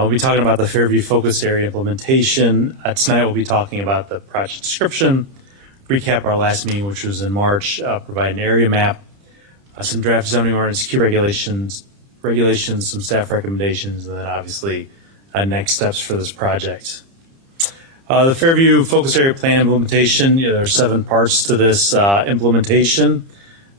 We'll be talking about the Fairview focus area implementation. Tonight we'll be talking about the project description, recap our last meeting, which was in March, provide an area map, some draft zoning ordinance, key regulations, some staff recommendations, and then obviously next steps for this project. The Fairview focus area plan implementation, there are 7 parts to this implementation.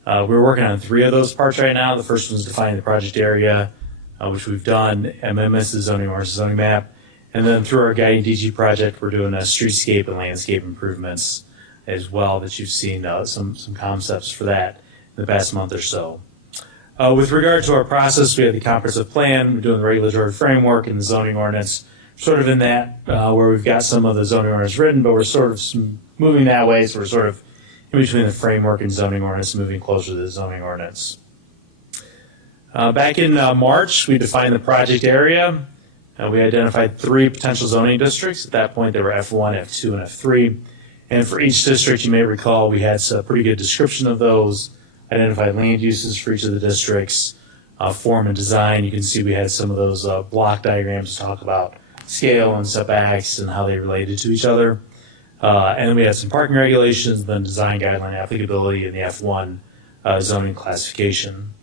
We're working on 3 of those parts right now. The first one is defining the project area, which we've done, amendments to the zoning ordinance, zoning map, and then through our guiding DG project, we're doing streetscape and landscape improvements as well that you've seen some concepts for that in the past month or so. With regard to our process, we have the comprehensive plan, we're doing the regulatory framework and the zoning ordinance, sort of in that where we've got some of the zoning ordinance written, but we're sort of moving that way, so we're sort of in between the framework and zoning ordinance, moving closer to the zoning ordinance. Back in March, we defined the project area. We identified 3 potential zoning districts. At that point, they were F1, F2, and F3. And for each district, you may recall, we had a pretty good description of those, identified land uses for each of the districts, form and design. You can see we had some of those block diagrams to talk about scale and setbacks and how they related to each other. And then we had some parking regulations, then design guideline applicability, and the F1 zoning classification.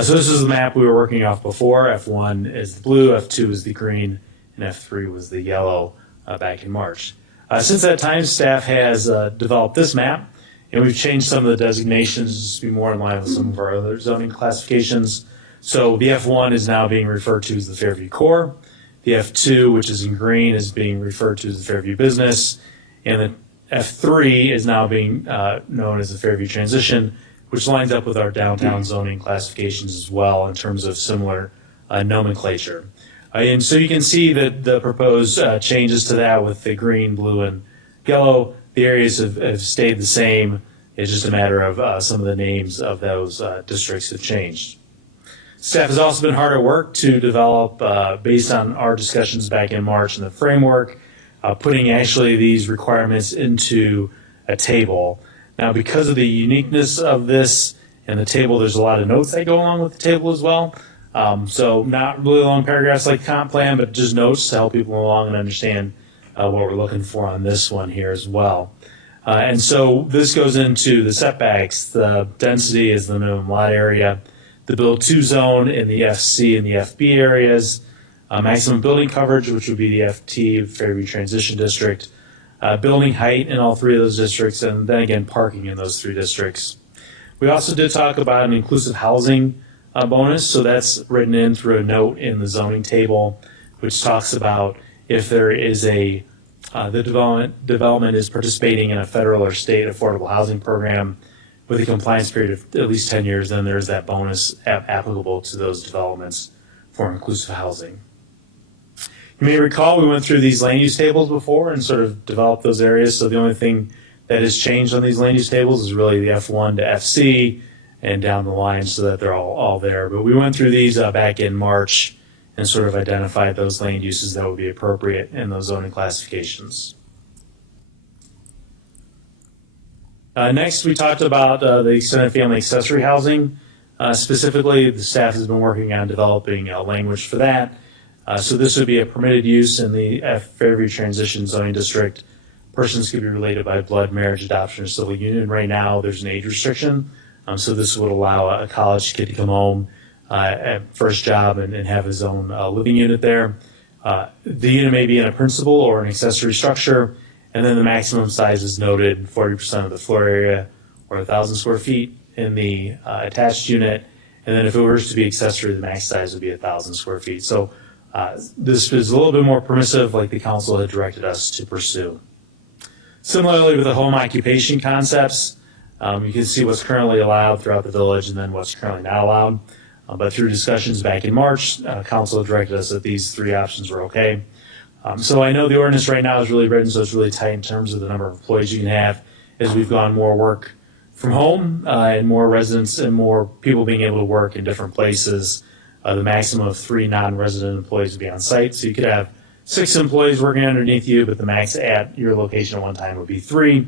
So this is the map we were working off before. F1 is the blue, F2 is the green, and F3 was the yellow back in March. Since that time, staff has developed this map, and we've changed some of the designations to be more in line with some of our other zoning classifications. So the F1 is now being referred to as the Fairview Core. The F2, which is in green, is being referred to as the Fairview Business. And the F3 is now being known as the Fairview Transition, which lines up with our downtown zoning classifications as well in terms of similar nomenclature. And so you can see that the proposed changes to that with the green, blue, and yellow, the areas have stayed the same. It's just a matter of some of the names of those districts have changed. Staff has also been hard at work to develop, based on our discussions back in March in the framework, putting actually these requirements into a table. Now, because of the uniqueness of this and the table, there's a lot of notes that go along with the table as well. So not really long paragraphs like comp plan, but just notes to help people along and understand what we're looking for on this one here as well. And so this goes into the setbacks. The density is the minimum lot area, the build to zone in the FC and the FB areas, maximum building coverage, which would be the FT, Fairview Transition District, building height in all 3 of those districts, and then again parking in those 3 districts. We also did talk about an inclusive housing bonus, so that's written in through a note in the zoning table, which talks about if there is the development is participating in a federal or state affordable housing program with a compliance period of at least 10 years, then there's that bonus applicable to those developments for inclusive housing. You may recall we went through these land use tables before and sort of developed those areas. So the only thing that has changed on these land use tables is really the F1 to FC and down the line so that they're all there. But we went through these back in March and sort of identified those land uses that would be appropriate in those zoning classifications. Next, we talked about the extended family accessory housing. Specifically, the staff has been working on developing language for that. So this would be a permitted use in the Fairview Transition Zoning District. Persons could be related by blood, marriage, adoption, or civil union. Right now, there's an age restriction. So this would allow a college kid to come home at first job and have his own living unit there. The unit may be in a principal or an accessory structure, and then the maximum size is noted, 40% of the floor area or 1,000 square feet in the attached unit. And then if it were to be accessory, the max size would be 1,000 square feet. So this is a little bit more permissive, like the council had directed us to pursue. Similarly, with the home occupation concepts, you can see what's currently allowed throughout the village and then what's currently not allowed. But through discussions back in March, council had directed us that these 3 options were okay. So I know the ordinance right now is really written, so it's really tight in terms of the number of employees you can have as we've gone more work from home and more residents and more people being able to work in different places. The maximum of 3 non-resident employees would be on site. So you could have 6 employees working underneath you, but the max at your location at one time would be 3.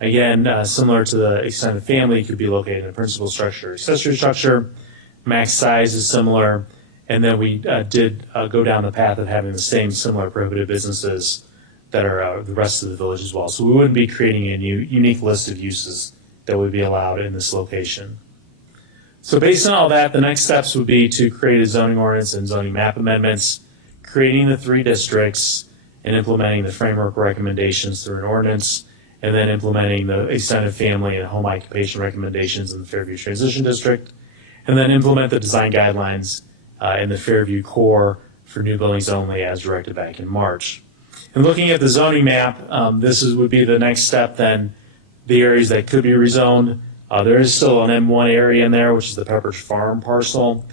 Again, similar to the extended family, you could be located in a principal structure or accessory structure. Max size is similar. And then we did go down the path of having the same similar prohibited businesses that are the rest of the village as well. So we wouldn't be creating a new unique list of uses that would be allowed in this location. So based on all that, the next steps would be to create a zoning ordinance and zoning map amendments, creating the 3 districts, and implementing the framework recommendations through an ordinance, and then implementing the extended family and home occupation recommendations in the Fairview Transition District, and then implement the design guidelines in the Fairview core for new buildings only as directed back in March. And looking at the zoning map, would be the next step then, the areas that could be rezoned. There is still an M1 area in there, which is the Pepperidge Farm parcel.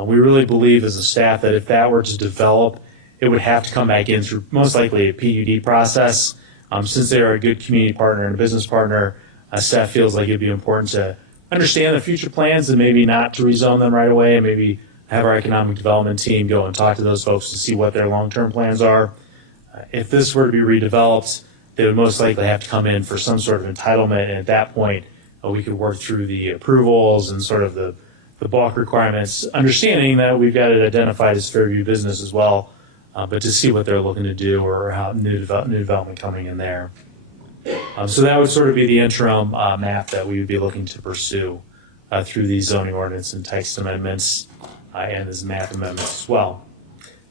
We really believe as a staff that if that were to develop, it would have to come back in through most likely a PUD process. Since they are a good community partner and a business partner, staff feels like it'd be important to understand the future plans and maybe not to rezone them right away, and maybe have our economic development team go and talk to those folks to see what their long-term plans are. If this were to be redeveloped, they would most likely have to come in for some sort of entitlement, and at that point, we could work through the approvals and sort of the bulk requirements, understanding that we've got it identified as Fairview business as well, but to see what they're looking to do or how new development coming in there. So that would sort of be the interim map that we would be looking to pursue through these zoning ordinance and text amendments and as map amendments as well.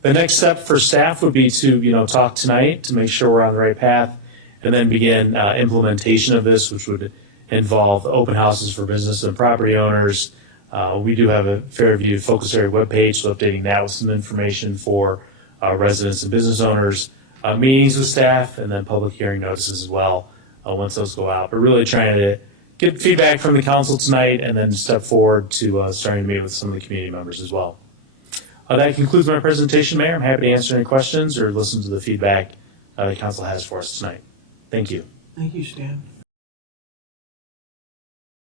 The next step for staff would be to talk tonight to make sure we're on the right path, and then begin implementation of this, which would involve open houses for business and property owners. We do have a Fairview focus area webpage, so updating that with some information for residents and business owners, meetings with staff, and then public hearing notices as well once those go out. But really trying to get feedback from the council tonight and then step forward to starting to meet with some of the community members as well. That concludes my presentation, Mayor. I'm happy to answer any questions or listen to the feedback the council has for us tonight. Thank you. Thank you, Stan.